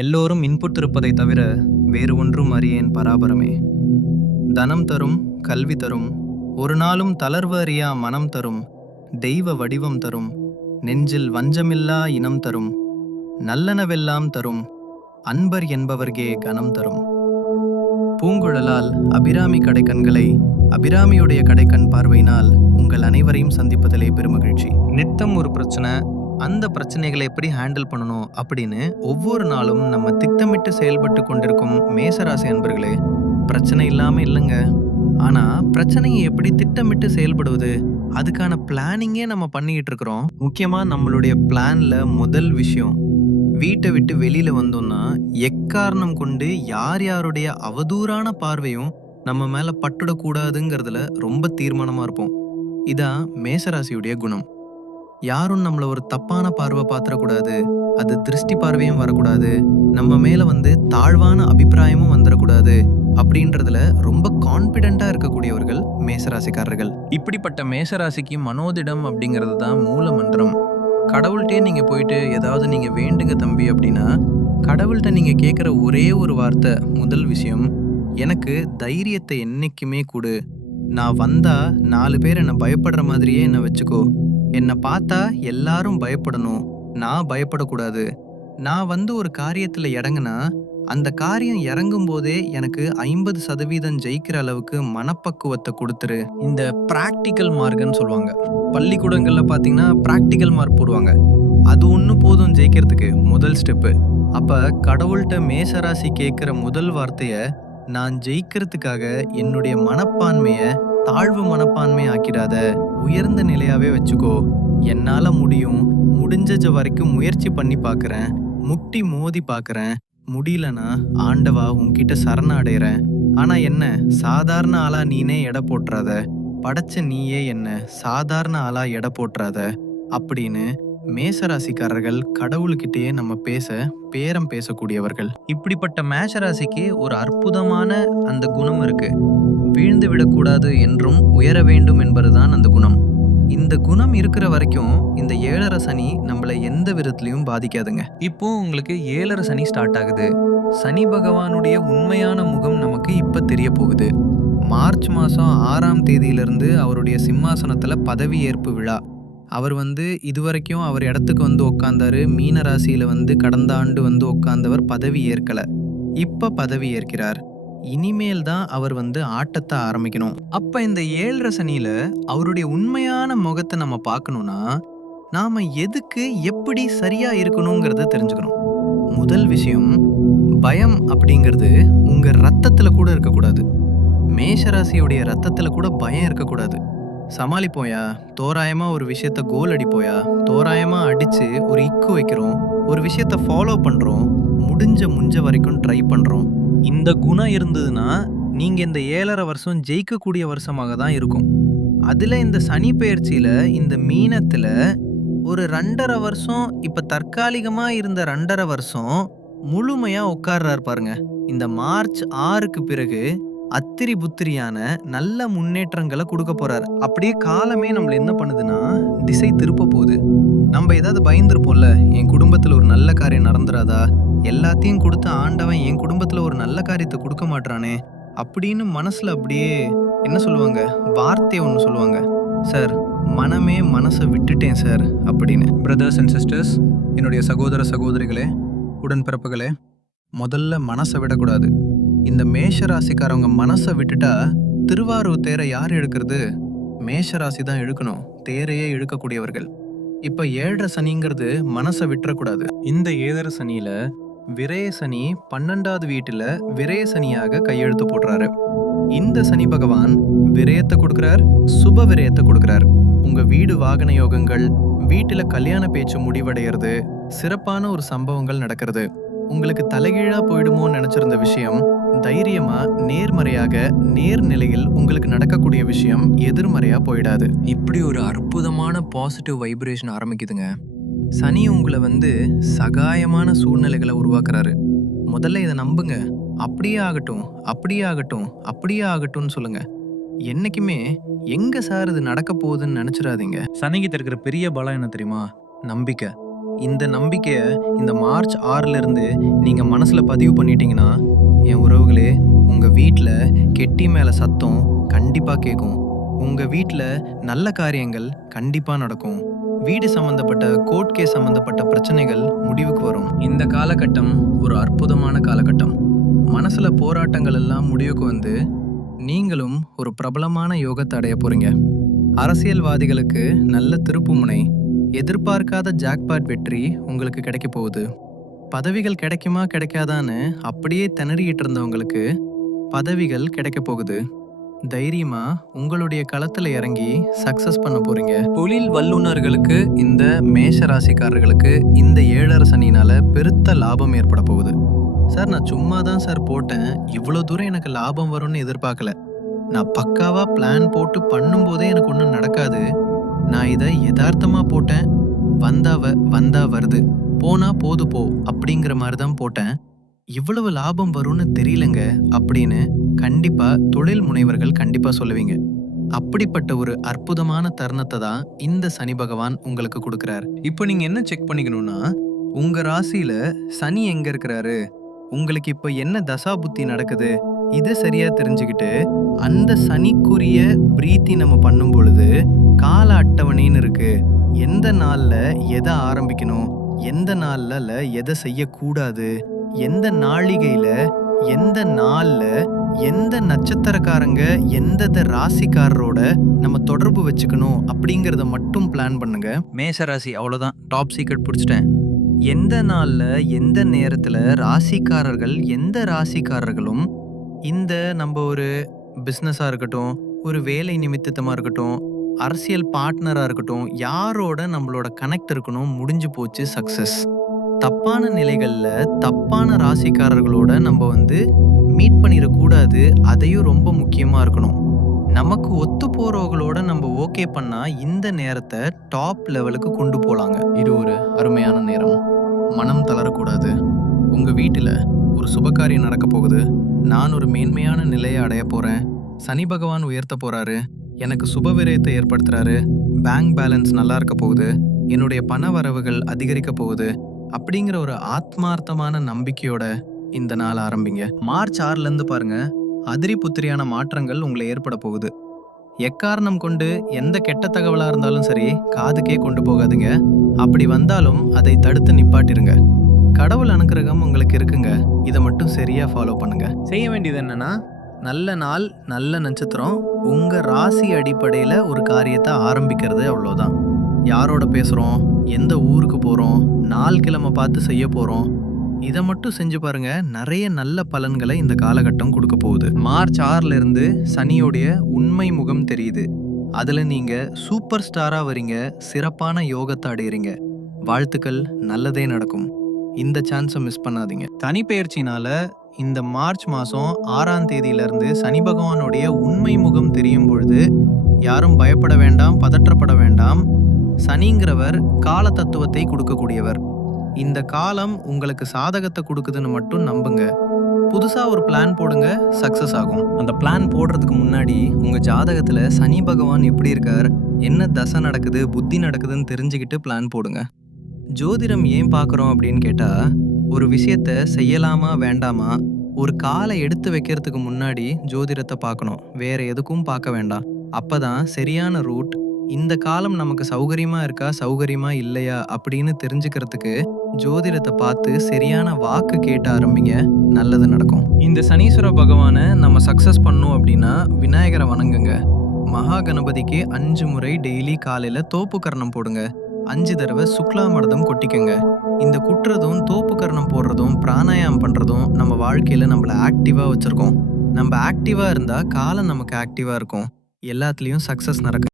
எல்லோரும் இன்புட் இருப்பதை தவிர வேறு ஒன்றும் அறியேன் பராபரமே. தனம் தரும், கல்வி தரும், ஒரு நாளும் தளர்வு அறியா மனம் தரும், தெய்வ வடிவம் தரும், நெஞ்சில் வஞ்சமில்லா இனம் தரும், நல்லனவெல்லாம் தரும், அன்பர் என்பவர்கே கனம் தரும். பூங்குழலால் அபிராமி கடைக்கண்களை அபிராமியுடைய கடைக்கண் பார்வையினால் உங்கள் அனைவரையும் சந்திப்பதிலே பெருமகிழ்ச்சி. நித்தம் ஒரு பிரச்சனை, அந்த பிரச்சனைகளை எப்படி ஹேண்டில் பண்ணணும் அப்படின்னு ஒவ்வொரு நாளும் நம்ம திட்டமிட்டு செயல்பட்டு கொண்டிருக்கும் மேசராசி அன்பர்களே, பிரச்சனை இல்லாம இல்லைங்க. ஆனா பிரச்சனையை எப்படி திட்டமிட்டு செயல்படுவது, அதுக்கான பிளானிங்கே நம்ம பண்ணிக்கிட்டு இருக்கிறோம். முக்கியமா நம்மளுடைய பிளான்ல முதல் விஷயம், வீட்டை விட்டு வெளியில வந்தோம்னா எக்காரணம் கொண்டு யார் யாருடைய அவதூறான பார்வையும் நம்ம மேல பட்டுடக்கூடாதுங்கிறதுல ரொம்ப தீர்மானமா இருப்போம். இதான் மேசராசியுடைய குணம். யாரும் நம்மள ஒரு தப்பான பார்வை பாத்திரக்கூடாது, அது திருஷ்டி பார்வையும் வரக்கூடாது, நம்ம மேல தாழ்வான அபிப்பிராயமும் வந்துடக்கூடாது அப்படின்றதுல ரொம்ப கான்பிடென்ட்டா இருக்கக்கூடியவர்கள் மேசராசிக்காரர்கள். இப்படிப்பட்ட மேசராசிக்கு மனோதிடம் அப்படிங்கிறது தான் மூல மந்திரம். கடவுள்கிட்டே நீங்க போயிட்டு ஏதாவது நீங்க வேண்டுங்க தம்பி அப்படின்னா, கடவுள்கிட்ட நீங்க கேட்குற ஒரே ஒரு வார்த்தை, முதல் விஷயம், எனக்கு தைரியத்தை என்னைக்குமே கொடு. நான் வந்தா 4 பேர் என்னை பயப்படுற மாதிரியே என்னை வச்சுக்கோ. என்னை பார்த்தா எல்லாரும் பயப்படணும், நான் பயப்படக்கூடாது. நான் ஒரு காரியத்துல இறங்குனா அந்த காரியம் இறங்கும் போதே எனக்கு 50% ஜெயிக்கிற அளவுக்கு மனப்பக்குவத்தை கொடுத்துரு. இந்த பிராக்டிக்கல் மார்க்குன்னு சொல்லுவாங்க. பள்ளிக்கூடங்கள்ல பாத்தீங்கன்னா பிராக்டிக்கல் மார்க் போடுவாங்க. அது ஒன்று போதும் ஜெயிக்கிறதுக்கு முதல் ஸ்டெப்பு. அப்ப கடவுள்கிட்ட மேசராசி கேட்குற முதல் வார்த்தைய, நான் ஜெயிக்கிறதுக்காக என்னுடைய மனப்பான்மைய தாழ்வு மனப்பான்மை ஆக்கிடாத, உயர்ந்த நிலையாவே வச்சுக்கோ. என்னால முடியும், முடிஞ்ச வரைக்கும் முயற்சி பண்ணி பார்க்கறேன், முட்டி மோதி பார்க்கறேன், முடியலனா ஆண்டவா உன்கிட்ட சரணடைறேன். ஆனா என்ன, சாதாரண ஆளா நீனே எடை போட்டுறாத, படைச்ச நீயே என்ன சாதாரண ஆளா எடை போட்டுறாத அப்படின்னு மேசராசிக்காரர்கள் கடவுள்கிட்டயே நம்ம பேரம் பேசக்கூடியவர்கள். இப்படிப்பட்ட மேஷராசிக்கு ஒரு அற்புதமான அந்த குணம் இருக்கு. வீழ்ந்து விடக்கூடாது என்றும் உயர வேண்டும் என்பதுதான் அந்த குணம். இந்த குணம் இருக்கிற வரைக்கும் இந்த 7.5 சனி நம்மளை எந்த விதத்திலையும் பாதிக்காதுங்க. இப்போ உங்களுக்கு 7.5 சனி ஸ்டார்ட் ஆகுது. சனி பகவானுடைய உண்மையான முகம் நமக்கு இப்ப தெரிய போகுது. மார்ச் மாசம் 6ஆம் தேதியிலிருந்து அவருடைய சிம்மாசனத்துல பதவி ஏற்பு விழா. அவர் இதுவரைக்கும் அவர் இடத்துக்கு உட்கார்ந்தாரு. மீன ராசியில கடந்த ஆண்டு உட்கார்ந்தவர் பதவி ஏற்கல. இப்ப பதவி ஏற்கிறார். இனிமேல் தான் அவர் ஆட்டத்தை ஆரம்பிக்கணும். அப்ப இந்த 7.5 சனியில அவருடைய உண்மையான முகத்தை நம்ம பார்க்கணும்னா, நாம எதுக்கு எப்படி சரியா இருக்கணுங்கிறத தெரிஞ்சுக்கணும். முதல் விஷயம், பயம் அப்படிங்கிறது உங்க ரத்தத்துல கூட இருக்கக்கூடாது. மேஷராசியுடைய ரத்தத்துல கூட பயம் இருக்கக்கூடாது. சமாளிப்போயா, தோராயமா ஒரு விஷயத்த கோல் அடிப்போயா, தோராயமா அடிச்சு ஒரு இக்கு வைக்கிறோம், ஒரு விஷயத்த ஃபாலோ பண்றோம், முடிஞ்ச வரைக்கும் ட்ரை பண்றோம். இந்த குணம் இருந்ததுன்னா நீங்க இந்த 7.5 வருஷம் ஜெயிக்கக்கூடிய வருஷமாக தான் இருக்கும். அதுல இந்த சனி பெயர்ச்சியில இந்த மீனத்துல ஒரு 2.5 வருஷம், இப்ப தற்காலிகமா இருந்த 2.5 வருஷம் முழுமையா உட்கார்றாரு பாருங்க. இந்த மார்ச் 6க்கு பிறகு அத்திரி புத்திரியான நல்ல முன்னேற்றங்களை கொடுக்க போறாரு. அப்படியே காலமே நம்மள என்ன பண்ணுதுன்னா திசை திருப்ப போகுது. நம்ம ஏதாவது பயந்துருப்போம்ல, என் குடும்பத்துல ஒரு நல்ல காரியம் நடந்துராதா, எல்லாத்தையும் கொடுத்த ஆண்டவன் என் குடும்பத்துல ஒரு நல்ல காரியத்தை கொடுக்க மாட்டானே அப்படின்னு மனசுல அப்படியே என்ன சொல்லுவாங்க, வார்த்தை ஒன்று சொல்லுவாங்க, சார் மனமே மனசை விட்டுட்டேன் சார் அப்படின்னு. பிரதர்ஸ் அண்ட் சிஸ்டர்ஸ், என்னுடைய சகோதர சகோதரிகளே, உடன்பிறப்புகளே, முதல்ல மனசை விடக்கூடாது. இந்த மேஷ ராசிக்காரவங்க மனசை விட்டுட்டா திருவாரூர் தேரை யார் இழுக்கிறது? மேஷராசி தான் இழுக்கணும். தேரையே இழுக்கக்கூடியவர்கள். இப்ப 7.5 சனிங்கிறது மனசை விட்டுறக்கூடாது. இந்த 7.5 சனியில விரய சனி 12வது வீட்டுல விரய சனியாக கையெழுத்து போடுறாரு. இந்த சனி பகவான் விரயத்தை கொடுக்கிறார், சுப விரயத்தை கொடுக்கிறார். உங்க வீடு வாகன யோகங்கள், வீட்டுல கல்யாண பேச்சு முடிவடைகிறது, சிறப்பான ஒரு சம்பவங்கள் நடக்கிறது. உங்களுக்கு தலைகீழா போயிடுமோன்னு நினைச்சிருந்த விஷயம் தைரியமா நேர்மறையாக நேர்நிலையில் உங்களுக்கு நடக்கக்கூடிய விஷயம் எதிர்மறையா போயிடாது. இப்படி ஒரு அற்புதமான பாசிட்டிவ் வைப்ரேஷன் ஆரம்பிக்குதுங்க. சனி உங்களை சகாயமான சூழ்நிலைகளை உருவாக்குறாரு. முதல்ல இதை நம்புங்க. அப்படியே ஆகட்டும், அப்படியே ஆகட்டும், அப்படியே ஆகட்டும்னு சொல்லுங்க. என்னைக்குமே எங்க சார் இது நடக்க போகுதுன்னு நினைச்சிடாதீங்க. சனிகிட்ட இருக்கிற பெரிய பலம் என்ன தெரியுமா? நம்பிக்கை. இந்த நம்பிக்கைய இந்த மார்ச் 6ல இருந்து நீங்க மனசுல பதிவு பண்ணிட்டீங்கன்னா, என் உறவுகளே, உங்க வீட்ல கெட்டி மேல சத்தம் கண்டிப்பா கேட்கும். உங்க வீட்ல நல்ல காரியங்கள் கண்டிப்பா நடக்கும். வீடு சம்பந்தப்பட்ட கோர்ட் கேஸ் சம்பந்தப்பட்ட பிரச்சனைகள் முடிவுக்கு வரும். இந்த காலகட்டம் ஒரு அற்புதமான காலகட்டம். மனசுல போராட்டங்கள் எல்லாம் முடிவுக்கு வந்து நீங்களும் ஒரு பிரபலமான யோகத்தை அடைய போறீங்க. அரசியல்வாதிகளுக்கு நல்ல திருப்புமுனை. எதிர்பார்க்காத ஜாக்பாட் வெற்றி உங்களுக்கு கிடைக்க போகுது. பதவிகள் கிடைக்குமா கிடைக்காதான்னு அப்படியே திணறிட்டு இருந்தவங்களுக்கு பதவிகள் கிடைக்க போகுது. தைரியமா உங்களுடைய களத்துல இறங்கி சக்சஸ் பண்ண போறீங்க. தொழில் வல்லுநர்களுக்கு, இந்த மேஷ ராசிக்காரர்களுக்கு இந்த 7.5 சனினால பெருத்த லாபம் ஏற்பட போகுது. சார், நான் சும்மா தான் சார் போட்டேன், இவ்வளோ தூரம் எனக்கு லாபம் வரும்னு எதிர்பார்க்கல. நான் பக்காவா பிளான் போட்டு பண்ணும்போதே எனக்கு ஒன்றும் நடக்காது. நான் இதை யதார்த்தமா போட்டேன், வந்தா வருது, போனா போது போ அப்படிங்கிற மாதிரி தான் போட்டேன். இவ்வளவு லாபம் வரும்னு தெரியலங்க அப்படின்னு கண்டிப்பா தொழில் முனைவர்கள் கண்டிப்பா சொல்லுவீங்க. அப்படிப்பட்ட ஒரு அற்புதமான தருணத்தை தான் இந்த சனி பகவான் உங்களுக்கு கொடுக்கிறார். இப்போ நீங்க என்ன செக் பண்ணிக்கணும்னா, உங்க ராசியில சனி எங்க இருக்கிறாரு, உங்களுக்கு இப்ப என்ன தசா புத்தி நடக்குது, இதை சரியா தெரிஞ்சுக்கிட்டு அந்த சனிக்குரிய பிரீத்தி நம்ம பண்ணும் பொழுது கால அட்டவணைன்னு இருக்கு. எந்த நாள்ல எதை ஆரம்பிக்கணும், எந்த நாள்ல எதை செய்யக்கூடாது, எந்த நாளிகையில எந்த நாள்ல எந்த நட்சத்திரக்காரங்க எந்த ராசிக்காரரோட நம்ம தொடர்பு வச்சுக்கணும் அப்படிங்கறத மட்டும் பிளான் பண்ணுங்க. மேஷ ராசி அவ்வளவுதான், டாப் சீக்ரெட் பிடிச்சிட்டேன். எந்த நாள்ல எந்த நேரத்துல ராசிக்காரர்கள் எந்த ராசிக்காரர்களும் இந்த நம்ம ஒரு பிஸ்னஸாக இருக்கட்டும், ஒரு வேலை நிமித்தமாக இருக்கட்டும், அரசியல் பார்ட்னராக இருக்கட்டும், யாரோட நம்மளோட கனெக்ட் இருக்கணும், முடிஞ்சு போச்சு சக்ஸஸ். தப்பான நிலைகளில் தப்பான ராசிக்காரர்களோட நம்ம மீட் பண்ணிடக்கூடாது. அதையும் ரொம்ப முக்கியமாக இருக்கணும். நமக்கு ஒத்து போகிறவங்களோட நம்ம ஓகே பண்ணால் இந்த நேரத்தை டாப் லெவலுக்கு கொண்டு போகலாங்க. இது ஒரு அருமையான நேரம். மனம் தளரக்கூடாது. உங்கள் வீட்டில் ஒரு சுபகாரியம் நடக்க போகுது. நான் ஒரு மேன்மையான நிலையை அடைய போறேன். சனி பகவான் உயர்த்த போறாரு. எனக்கு சுப விரயத்தை ஏற்படுத்துறாரு. பேங்க் பேலன்ஸ் நல்லா இருக்க போகுது. என்னுடைய பண வரவுகள் அதிகரிக்க போகுது. அப்படிங்கிற ஒரு ஆத்மார்த்தமான நம்பிக்கையோட இந்த நாள் ஆரம்பிங்க. மார்ச் 6ல இருந்து பாருங்க, அதிரி புத்திரியான மாற்றங்கள் உங்களை ஏற்பட போகுது. எக்காரணம் கொண்டு எந்த கெட்ட தகவலா இருந்தாலும் சரி காதுக்கே கொண்டு போகாதுங்க. அப்படி வந்தாலும் அதை தடுத்து நிப்பாட்டிருங்க. கடவுள் அனுக்கிரகம் உங்களுக்கு இருக்குங்க. இதை மட்டும் சரியா ஃபாலோ பண்ணுங்க. செய்ய வேண்டியது என்னன்னா, நல்ல நாள் நல்ல நட்சத்திரம், உங்க ராசி அடிப்படையில ஒரு காரியத்தை ஆரம்பிக்கிறது, அவ்வளோதான். யாரோட பேசுறோம், எந்த ஊருக்கு போறோம், நாள் கிழமை பார்த்து செய்ய போறோம், இதை மட்டும் செஞ்சு பாருங்க. நிறைய நல்ல பலன்களை இந்த காலகட்டம் கொடுக்க போகுது. மார்ச் 6ல இருந்து சனியோடைய உண்மை முகம் தெரியுது. அதுல நீங்க சூப்பர் ஸ்டாரா வரீங்க. சிறப்பான யோகத்தை அடையிறீங்க. வாழ்த்துக்கள், நல்லதே நடக்கும். இந்த சான்ஸை மிஸ் பண்ணாதீங்க. தனிப்பெயர்ச்சினால இந்த மார்ச் மாதம் 6ஆம் தேதியிலிருந்து சனி பகவானுடைய உண்மை முகம் தெரியும் பொழுது யாரும் பயப்பட வேண்டாம், பதற்றப்பட வேண்டாம். சனிங்கிறவர் கால தத்துவத்தை கொடுக்கக்கூடியவர். இந்த காலம் உங்களுக்கு சாதகத்தை கொடுக்குதுன்னு மட்டும் நம்புங்க. புதுசாக ஒரு பிளான் போடுங்க, சக்ஸஸ் ஆகும். அந்த பிளான் போடுறதுக்கு முன்னாடி உங்கள் ஜாதகத்தில் சனி பகவான் எப்படி இருக்கார், என்ன தசை நடக்குது, புத்தி நடக்குதுன்னு தெரிஞ்சுக்கிட்டு பிளான் போடுங்க. ஜோதிடம் ஏன் பார்க்குறோம் அப்படின்னு கேட்டால், ஒரு விஷயத்த செய்யலாமா வேண்டாமா ஒரு காலை எடுத்து வைக்கிறதுக்கு முன்னாடி ஜோதிடத்தை பார்க்கணும். வேற எதுக்கும் பார்க்க வேண்டாம். அப்பதான் சரியான ரூட், இந்த காலம் நமக்கு சௌகரியமா இருக்கா சௌகரியமா இல்லையா அப்படின்னு தெரிஞ்சுக்கிறதுக்கு ஜோதிடத்தை பார்த்து சரியான வாக்கு கேட்ட ஆரம்பிங்க. நல்லது நடக்கும். இந்த சனீஸ்வர பகவானை நம்ம சக்சஸ் பண்ணோம் அப்படின்னா விநாயகரை வணங்குங்க. மகா கணபதிக்கு 5 முறை டெய்லி காலையில தோப்பு கரணம் போடுங்க. 5 தடவை சுக்லாமர்தம் கொட்டிக்கங்க. இந்த குட்டுறதும் தோப்பு கரணம் போடுறதும் பிராணாயாமம் பண்றதும் நம்ம வாழ்க்கையில நம்மள ஆக்டிவா வச்சிருக்கோம். நம்ம ஆக்டிவா இருந்தா காலம் நமக்கு ஆக்டிவா இருக்கும். எல்லாத்துலயும் சக்சஸ் நடக்கும்.